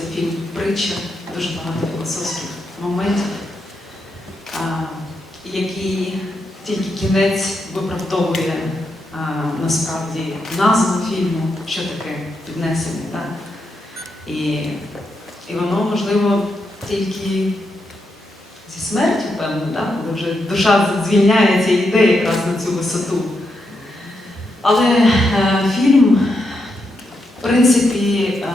це фільм притча, дуже багато філософських моментів, а, який тільки кінець виправдовує а, насправді назву фільму, що таке піднесення. Так? І, і воно можливо тільки зі смертю, певно, да? коли вже душа звільняється і йде якраз на цю висоту. Але е, фільм, в принципі, е,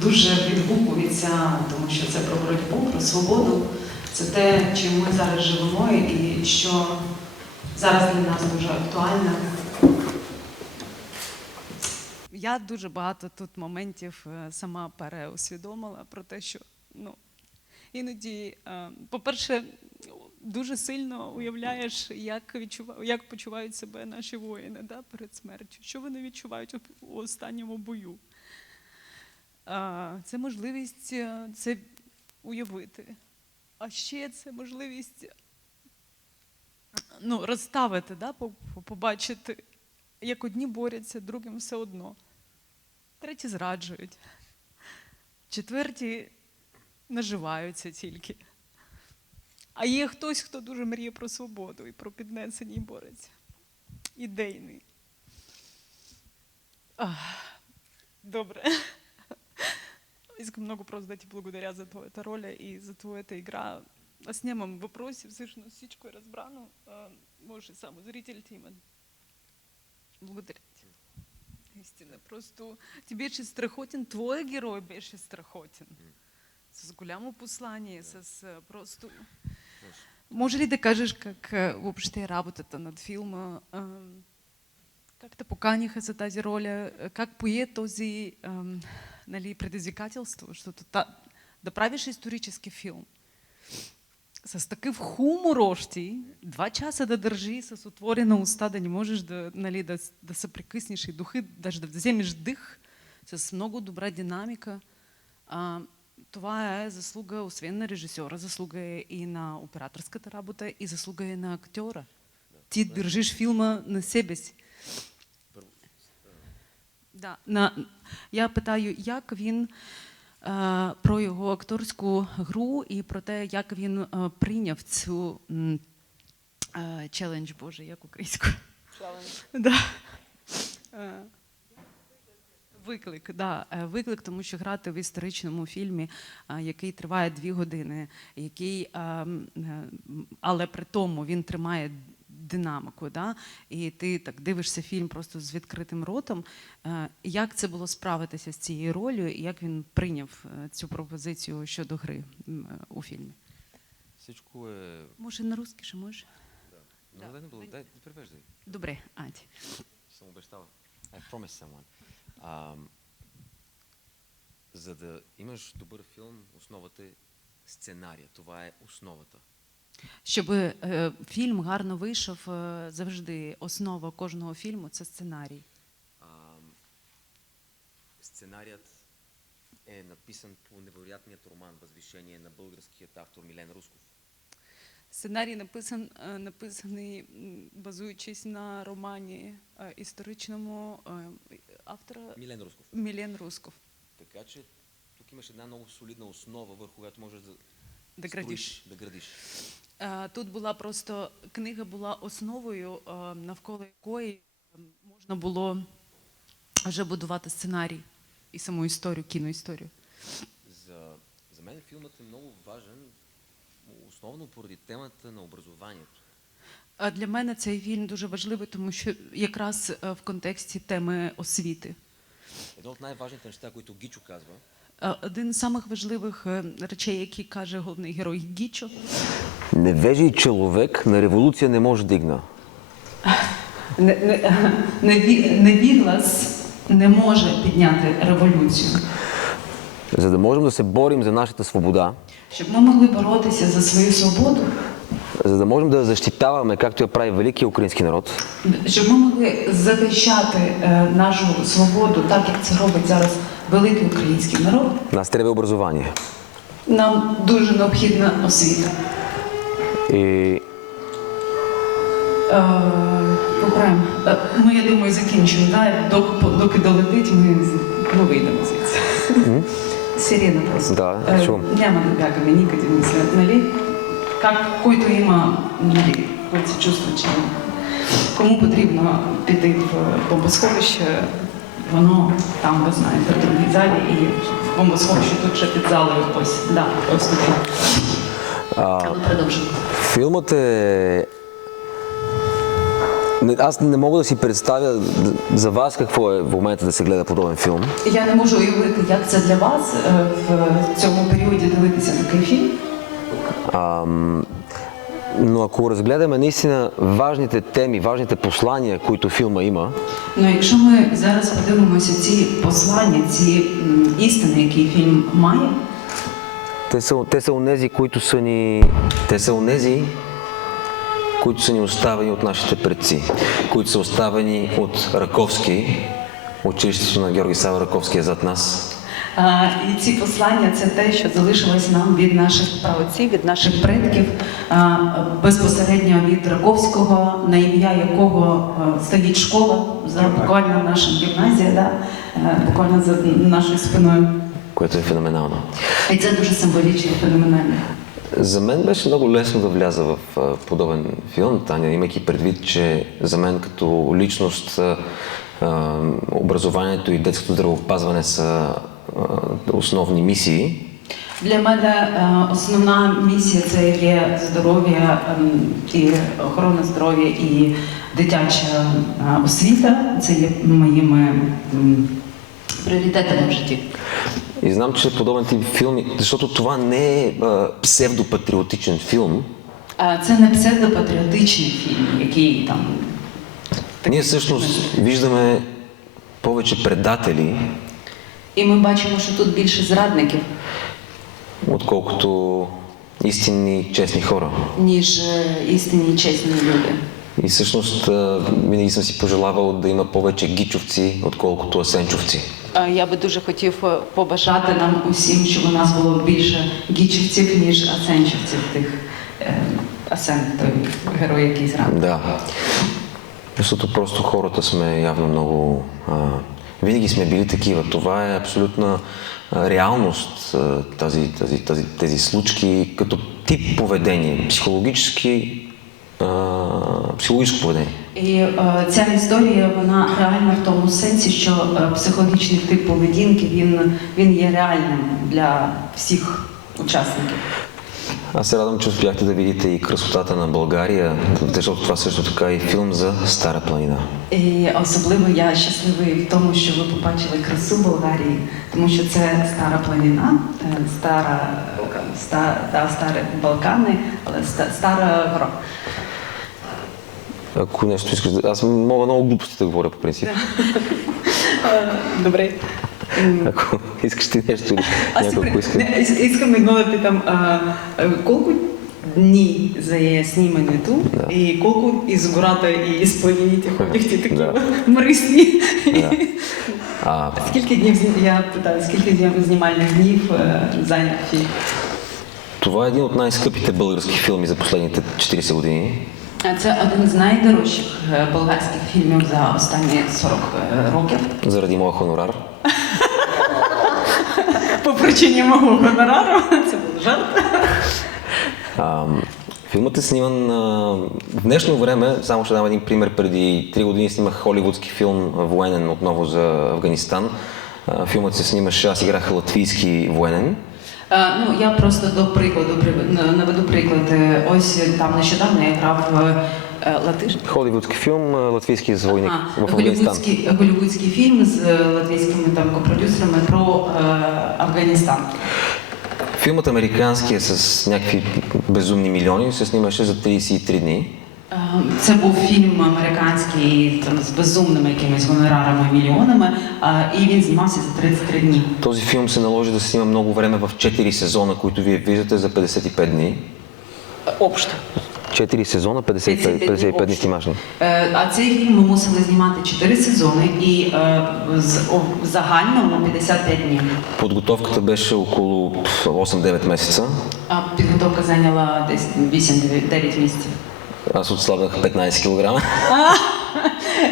дуже відгукується, тому що це про боротьбу, про свободу. Це те, чим ми зараз живемо, і що зараз для нас дуже актуально. Я дуже багато тут моментів е, сама переусвідомила про те, що ну, іноді, е, по-перше, дуже сильно уявляєш, як, відчува... як почувають себе наші воїни да, перед смертю, що вони відчувають у- у останньому бою. Е, Це можливість е, це уявити. А ще це можливість ну, розставити, да, по- по- побачити, як одні борються, другим все одно. Треті зраджують. Четверті наживаються тільки. А є хтось, хто дуже мріє про свободу і про піднесення і бореться. Ідейний. Ах, Добре. Искам много просто да благодаря за твоята роля и за твоята игра. Аз нямам въпроси, всъщност всичко е разбрано. А, може само зрителите имат. Благодаря ти. Истина. Просто ти беше страхотен, твоя герой беше страхотен. С голямо послание, с а, просто... Може ли да кажеш как а, въобще е работата над филма? А, как те поканиха за тази роля? Как пое този нали, предизвикателство? Защото та, да правиш исторически филм с такъв хумор още, два часа да държи с отворена уста, да не можеш да, нали, да, да се прекъснеш и духи, даже да вземеш дъх с много добра динамика. А, това е заслуга, освен на режисьора, заслуга е и на операторската работа, и заслуга е на актьора. Ти държиш филма на себе си. Да, на, я питаю, як він е, про його акторську гру і про те, як він е, прийняв цю е, челендж, Боже, як українською. Да. Е, Виклик, да, е, виклик, тому що грати в історичному фільмі, е, який триває дві години, який, е, м, е, м, але при тому він тримає динамику, да? і ти так дивишся фільм просто з відкритим ротом. Е, Як це було справитися з цією ролью, і як він прийняв е, цю пропозицію щодо гри е, у фільмі? Е... Може, на русски ще можеш? Да. Дай не било, дай, превеждай. Добре, обещал. I promise someone. Ам, за да имаш добър филм, основата е сценария. Това е основата. Щоб е, фільм гарно вийшов, е, завжди основа кожного фільму це сценарій. Ам, сценарият е написан по невероятният роман Възвишение на българският автор Милен Русков. Сценарій написан, е, написаний, м, базуючись на романі е, історичному е, автора Милен Русков. Мілен Русков. Така че тук имаш една много солидна основа, върху която можеш да, Да градиш. строиш, да градиш. Е, Тут була просто книга була основою, е, навколо якої е, можна було вже будувати сценарій і саму історію, кіноісторію. За, за мен филмът е много важен, основно поради темата на образованието. А для мене цей фільм дуже важливий, тому що якраз е, в контексті теми освіти. Едно от най-важните неща, които Гичо казва, Один з самих важливих е, речей, які каже головний герой Гічо, Невежий човек на революция не може дигна. Невіглас не може підняти революцію. За да можем да се борим за нашата свобода, Щоб ми могли боротися за свою свободу, за да можем да защитаваме, както я прави великия украински народ, щоб ми могли захищати е, нашу свободу, так як це робить зараз великий український народ, нас треба образование. нам дуже необхідна освіта. И Е, Пограємо. Е, Ми, я думаю, закінчимо. Да? Доки, доки долетить, ми, ми вийдемо звідси. Сирена просто. Да, Э, чувам. Няма да бягаме никъде, мисля, нали? Как, който има, нали, който се чувства, че кому потрібно піти в бомбосховище, воно там ви знаєте, в другій залі і бомбосховище тут ще під залою ось. Да, ось туди. А, Але продовжуємо. филмът е... Не, аз не мога да си представя за вас какво е в момента да се гледа подобен филм. Я не можу уявити, як це для вас е, в цьому періоді дивитися такий фільм. Ам, но ако разгледаме наистина важните теми, важните послания, които филма има, Ну, якщо ми зараз подивимося ці послання, ці істини, які фільм має, те са, те са онези, които са ни... Те са онези, които са ни оставени от нашите предци, които са оставени от Раковски, училището на Георги Сава Раковски е зад нас. І ці послання це те, що залишилось нам від наших праотців, від наших предків, безпосередньо від Раковського, на ім'я якого стоїть школа, за буквально наша гімназія, да, буквально за нашою спиною. което е феноменално. І це дуже символічно і феноменально. За мен беше много лесно да вляза в подобен филм, Таня, имайки предвид, че за мен като личност образованието и детското здравеопазване са а, основни мисии. Для мене е, основна місія це є здоров'я ем, і охорона здоров'я і дитяча е, освіта. Це є моїми пріоритетами в житті. И знам, че подобен тип филми, защото това не е а, псевдопатриотичен филм, Е, Це не псевдопатріотичний фільм, який там ние всъщност виждаме повече предатели, і ми бачимо, що тут більше зрадників, отколкото истинни, честни хора. ніж е, істинні чесні люди. И всъщност винаги съм си пожелавал да има повече гичовци, отколкото асенчовци. Е, Я би дуже хотів е, побажати нам усім, щоб у нас було більше гічівців, ніж асенчівців тих е, асен, той герой, який зрадник. Да. Защото просто хората сме явно много... А, винаги сме били такива. Това е абсолютна а, реалност, а, тази, тази, тази, тези случки, като тип поведение, психологически, а, психологическо поведение. І е, ця історія вона реальна в тому сенсі, що психологічний тип поведінки він, він є реальним для всіх учасників. Аз се радвам, че успяхте да видите и красотата на България, защото това също така е и филм за Стара планина. І особливо я щасливий в тому, що ви побачили красу Болгарії, тому що це стара планіна, е, стара, ста, та, старі Балкани, але ста, стара гора. Ако нещо искаш да... Аз мога много глупости да говоря по принцип. Добре. Ако искаш ти нещо или Аз си някой не, искам едно да питам. А, колко дни зае снимането Да. и колко из гората и из планините ходихте такива Да. мрисни? Да. А, Скільки днів я питаю, скільки днів знімальних днів зайняв фільм? това е един от най-скъпите български филми за последните 40 години. А Це один з найдорожчих болгарських фільмів за останні 40 е, років. заради моя хонорар. По причині мого гонорару. Це був жарт. А, филмът е сниман а, в днешно време, само ще дам един пример, преди 3 години снимах холивудски филм а, военен отново за Афганистан. А, филмът се снимаше, аз играх латвийски военен. Е, Ну, я просто до прикладу наведу приклад. Е, Ось там нещодавно я грав в е, латиш. Холивудски филм, а, латвийски войник Ага, в Афганистан. голівудський, голівудський фільм з е, латвійськими там копродюсерами про е, Афганістан. Филмът американски е с някакви безумни милиони, се снимаше за 33 дни. Е, Це був фільм американський там з безумними якимись гонорарами, мільйонами, е, і він знімався за 33 дні. Този филм се наложи да се снима много време в 4 сезона, които вие виждате за 55 дни. Общо. 4 сезона, 55, 55 55 дни общо. снимашни. Е, А цей фільм ми мусили знімати 4 сезони і е, з о, загально на 55 днів. Подготовката беше около 8-9 месеца. А підготовка зайняла десь 8-9 місяців. Аз отслабнах 15 кг.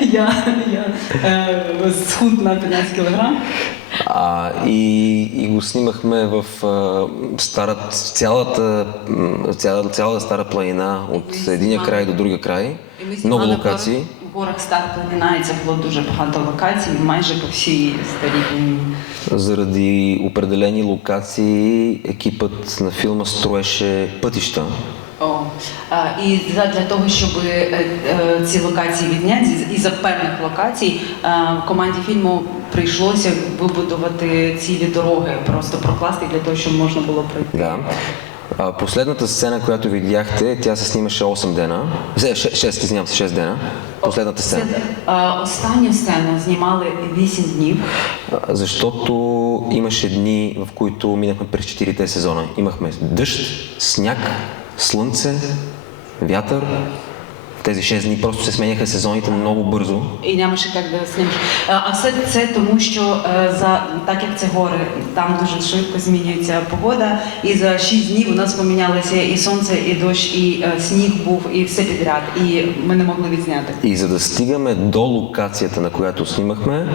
Я, я е, схуд на 15 кілограм. А, и, и го снимахме в стара, цялата, цяла, цялата стара планина от единия край до другия край. Много локації. в горах Стара Планина, і це було дуже багато локацій, майже по всій старій планині. Заради определени локации екипът на филма строеше пътища. О, а, і для того, щоб е, е, ці локації відняти, і за певних локацій команді фільму прийшлося вибудувати цілі дороги, просто прокласти для того, щоб можна було пройти. Да. А, последната сцена, която видяхте, тя се снимаше 8 дена. 6, извинявам се, 6 дена. Последната Це, сцена. е, останню сцену знімали 8 днів. А, Защото имаше дни, в които минахме през четирите сезона. Имахме дъжд, сняг, слънце, вятър. Тези 6 дни просто се сменяха сезоните много бързо. І нямаше з ним. Е, А все це тому, що за так як це гори, там дуже швидко змінюється погода, і за 6 днів у нас помінялося і сонце, і дощ, і сніг був, і все підряд. І ми не могли відзняти. И за да стигаме до локацията, на която снимахме,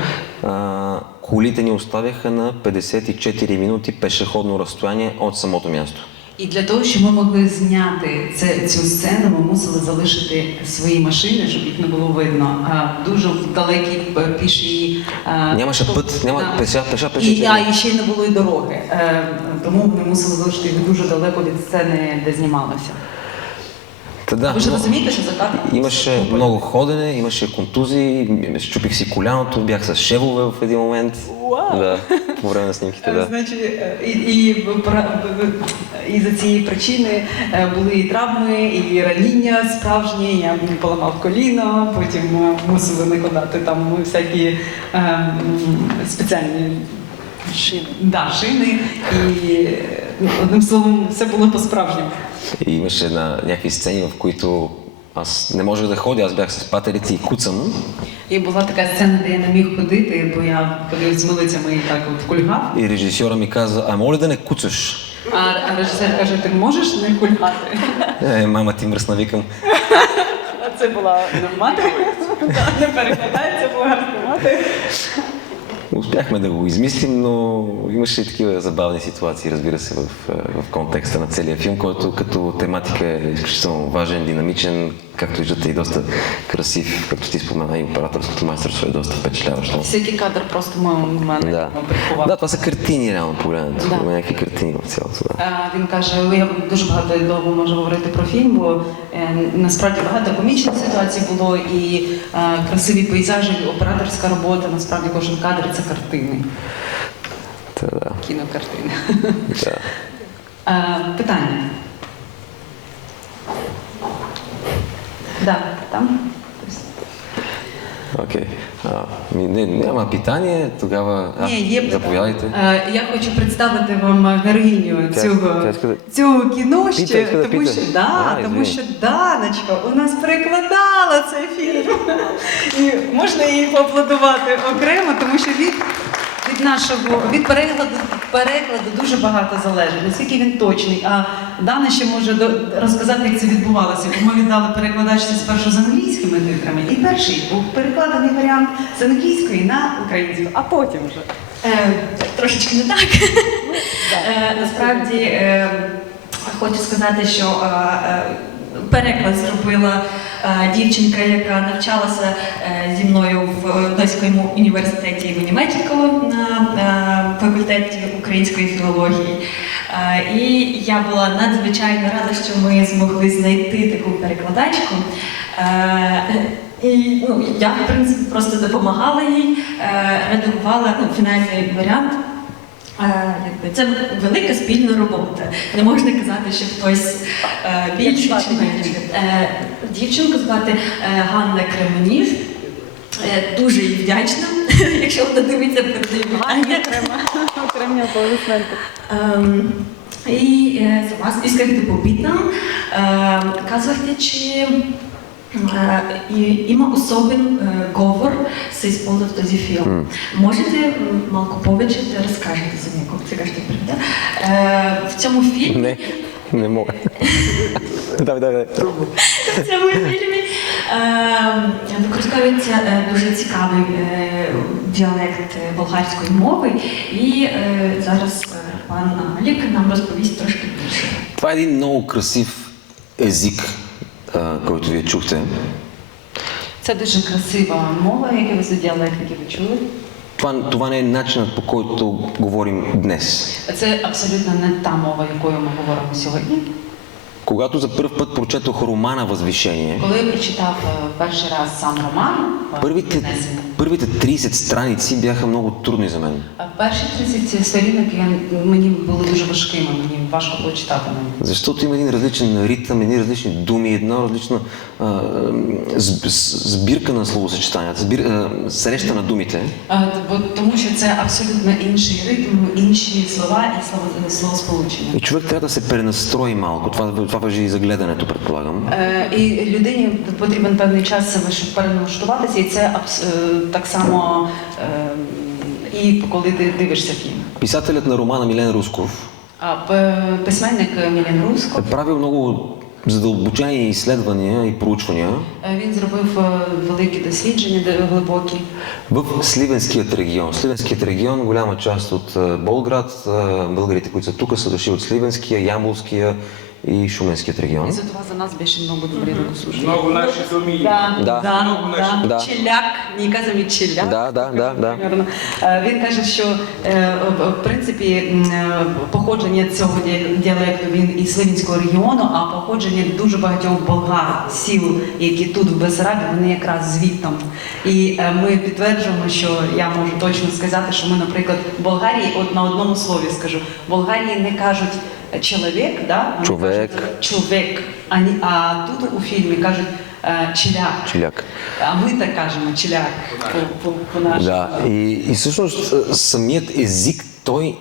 колите ни оставяха на 54 минути пешеходно разстояние от самото място. І для того, щоб ми могли зняти це, цю сцену, ми мусили залишити свої машини, щоб їх не було видно. А, дуже в далекій е, пішій. нема ще пит, нема пеша, пеша, пеша. І, а, і ще й не було і дороги. А, тому ми мусили залишити їх дуже далеко від сцени, де знімалося. Та да, Ви ж розумієте, що закат Имаше много ходене, имаше контузии, щупих си коляното, бях с шевове в един момент. Вау! Да, по време на снимките, да. Значить, і, і, і за цієї причини е, були і травми, і раніння справжні. Я поламав коліно, потім е, мусили накладати там всякі е, спеціальні шини. Да, шини. І е, одним словом, все було по-справжньому. И имаше една, някакви сцени, в които аз не можех да ходя, аз бях с патерици и куцам. І була така сцена, де я не міг ходити, бо я ходив з милицями і так от кульгав. И режисьора ми каза, а моля да не куцаш. А, а режисер каже, ти можеш не кульгати? Е, мама ти мръсна, викам. А це була не мати, не перекладається, болгарська мати. Успяхме да го измислим, но имаше и такива забавни ситуации, разбира се, в, е, в контекста на целия филм, който като тематика е изключително важен, динамичен, както виждате и доста красив, както ти спомена и операторското майсторство е доста впечатляващо. Всякий кадр просто м- мене Да. да, това са картини, реално погледнато. Да. Има някакви картини в цялото. Да. Е, Він каже, я дуже багато і довго можу говорити про фільм, бо е, насправді багато комічних ситуацій було і е, красиві пейзажі, і операторська робота. Насправді кожен кадр це картини, Та, да. кінокартини. да. Е, Питання. Да, там. Окей. А, ми, не, няма питание, тогава а, Ні, є питання. заповядайте. Е, Я хочу представити вам героїню Тя- цього, тя іска цього кіно ще, да тому пита. що, да, А, тому що Даночка у нас перекладала цей фільм. І можна їй поаплодувати окремо, тому що від, нашого від перекладу перекладу дуже багато залежить, наскільки він точний. А Дана ще може розказати, як це відбувалося. Бо Ми віддали перекладачці спершу з англійськими титрами, і перший був перекладений варіант з англійської на українську, а потім вже. Е, трошечки не так. Е, насправді е, хочу сказати, що е, переклад зробила дівчинка, яка навчалася зі мною в Одеському університеті імені е, факультеті української філології. Е, І я була надзвичайно рада, що ми змогли знайти таку перекладачку. Е, І ну, я, в принципі, просто допомагала їй, е, редагувала ну, фінальний варіант. Це велика спільна робота. Не можна казати, що хтось більше чи менше. Дівчинку звати Ганна Кремонів. Е, Дуже їй вдячна, якщо вона дивиться про питання. Окремі аплодисменти. Ем, I e, za vas исках да попитам, е, казвахте, че е, има особен е, говор се използва в този филм. Можете малко повече да разкажете за него? Сега ще преведа. Е, В цьому фільмі Не, не мога. давай, давай, давай. в цьому фільмі е, використовується е, дуже цікавий е, діалект е, болгарської мови. І е, зараз е, пан Алік нам розповість трошки більше. Това е един много красив език, който вие чухте. Це дуже красива мова, яка ви діалект, який ви чули. Това, това не е начинът по който говорим днес. Це абсолютно не та мова, якою ми говоримо сьогодні. Когато за първ път прочетох романа Възвишение, Коли прочитав перший раз сам роман, първите, първите 30 страници бяха много трудни за мен. е, перші 30 сторінок мені були дуже важкими, мені важко було читати на них. Защото има един различен ритъм, едни различни думи, една различна а, сбирка на словосъчетанията, сбир, а, среща на думите. Бо- Тому що це абсолютно інший ритм, інші слова і слово, словосполучення. И човек трябва да се пренастрои малко. Това, това въжи и за гледането, предполагам. Е, І людині потрібен певний час, щоб переналаштуватися, і це е, так само е, і коли ти дивишся фільм. Писателят на романа Милен Русков А письменник Мілін Руско е правил много задълбочени изследвания и проучвания е, він зробив великі дослідження, глибокі. в Сливенският регион. Сливенският регион, голяма част от Болград, българите, които са тук, са дошли от Сливенския, Ямбулския и Шуменският регион. І за това за нас більше много добрі служби. Много наши думи. Да, Да. да, Много наші. да. Да. Челяк, не казали челяк. Да, да, да, да. Примерно. Він каже, що е, в- принципі е, походження цього діалекту він із Сливінського регіону, а походження дуже багатьох болгар, сіл, які тут в Бесараді, вони якраз звідтам. І е, ми підтверджуємо, що я можу точно сказати, що ми, наприклад, в Болгарії, от на одному слові скажу, в Болгарії не кажуть чоловік, да? вони Човек. чоловік, а, а тут у фільмі кажуть е, челяк. Чиляк. А ми так кажемо челяк по, по, по нашому. Да, І, і, і, і, і, і, і, і, език, той,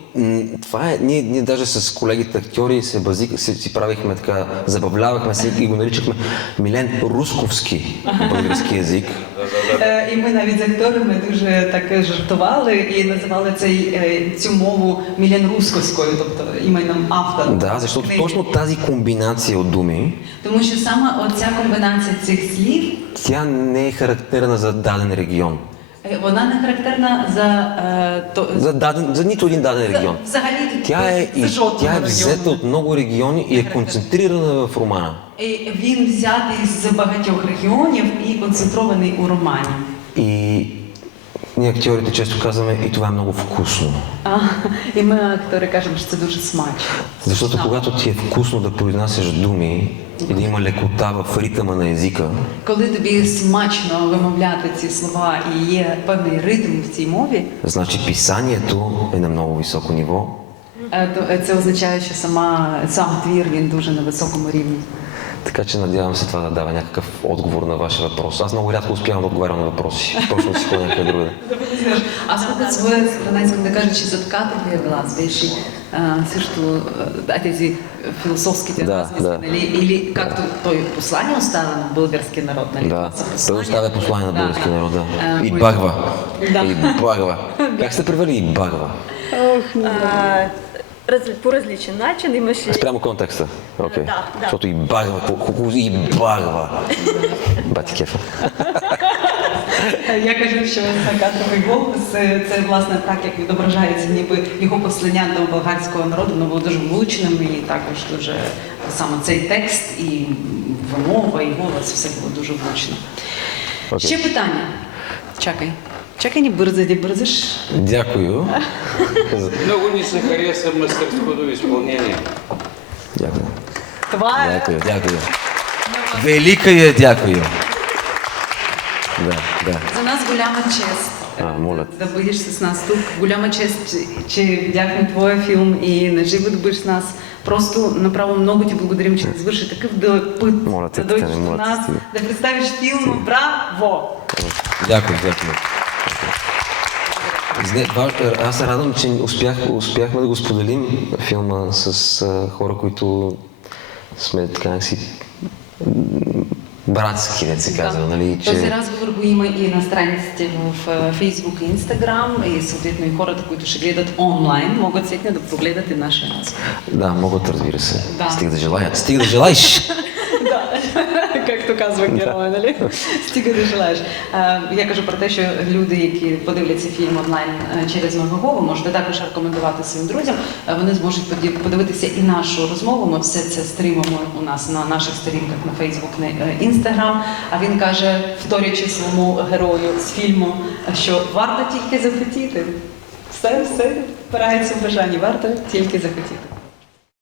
това е, ние, ние даже с колегите актьори се базик, си, си правихме така, забавлявахме се и го наричахме Милен Русковски български език. Е, І ми навіть з акторами дуже так жартували і називали цей, е, цю мову Мілен Русковською, тобто іменем автора. Да, защото книги. точно тази комбинация от думи, Тому що саме оця комбінація цих слів, тя не е характерна за даден регион. Е, вона не характерна за, е, то, За, даден, за нито един даден за регион. взагалі Тя е, за и, тя е взета от много региони и е концентрирана в романа. І Він взятий з багатьох регіонів і концентрований у романі. И ние актьорите често казваме, и това е много вкусно. А, і ми актори кажемо, що це дуже смачно. Защото Да. когато ти е вкусно да произнасяш думи и да има лекота в ритъма на езика, Коли тобі смачно вимовляти ці слова і є певний ритм в цій мові, значи писанието е на много високо ниво. е, е, це означає, що сама сам твір він дуже на високому рівні. Така че надявам се това да дава някакъв отговор на вашия въпрос. Аз много рядко успявам да отговарям на въпроси. Точно си ходя някъде другаде. А според своє гранецьком да кажучи, заткати глаз, вещи, също а, тези философските Да, размисли, да. нали? Или както той послание оставя на българския народ, нали? Да, той оставя послание на Да, българския да. народ. Да. А, И които- багва. Да. И багва. Как сте превели и багва? А, раз- по различен начин имаше... Спрямо контекста. Окей. Да, да. Защото и багва. И багва. Бати кефа. Я кажу, що кадровий голос це, власне так, як відображається, ніби його послання до болгарського народу, воно було дуже влучним і також дуже саме цей текст і вимова, і голос, все було дуже влучно. Окей. Ще питання. Чекай. Чекай, не бързай, не бързаш. Дякую. Много ни се хареса мастерството изпълнение. Дякую. Това е. Дякую, дякую. Велика е дякую. Да, да. За нас голяма чест. А, моля. Да бъдеш с нас тук. Голяма чест, че, че видяхме твоя филм и наживо да бъдеш с нас. Просто направо много ти благодарим, че извърши такъв дълъг път. Моля те, да дойдеш така не до моля те, нас, стига. да представиш филма. Браво! Дякую, дякую. Аз се радвам, че успях, успяхме да го споделим филма с а, хора, които сме така си братски, не се казва, нали? Този Че... разговор го има и на страниците в Facebook и Instagram и съответно и хората, които ще гледат онлайн, могат сега да прогледат и нашия разговор. Да, могат, разбира се. Да. Стига да желаят. Стига да желаеш! як то казує герой, нали? Стільки ти желаєш. Е, Я кажу про те, що люди, які подивляться фільм онлайн е, через Мегагову, можете також рекомендувати своїм друзям. Е, Вони зможуть подивитися і нашу розмову. Ми все це стрімимо у нас на наших сторінках на Facebook, на Instagram. А він каже, вторячи своєму герою з фільму, що варто тільки захотіти. Все, все впирається в бажанні, варто тільки захотіти.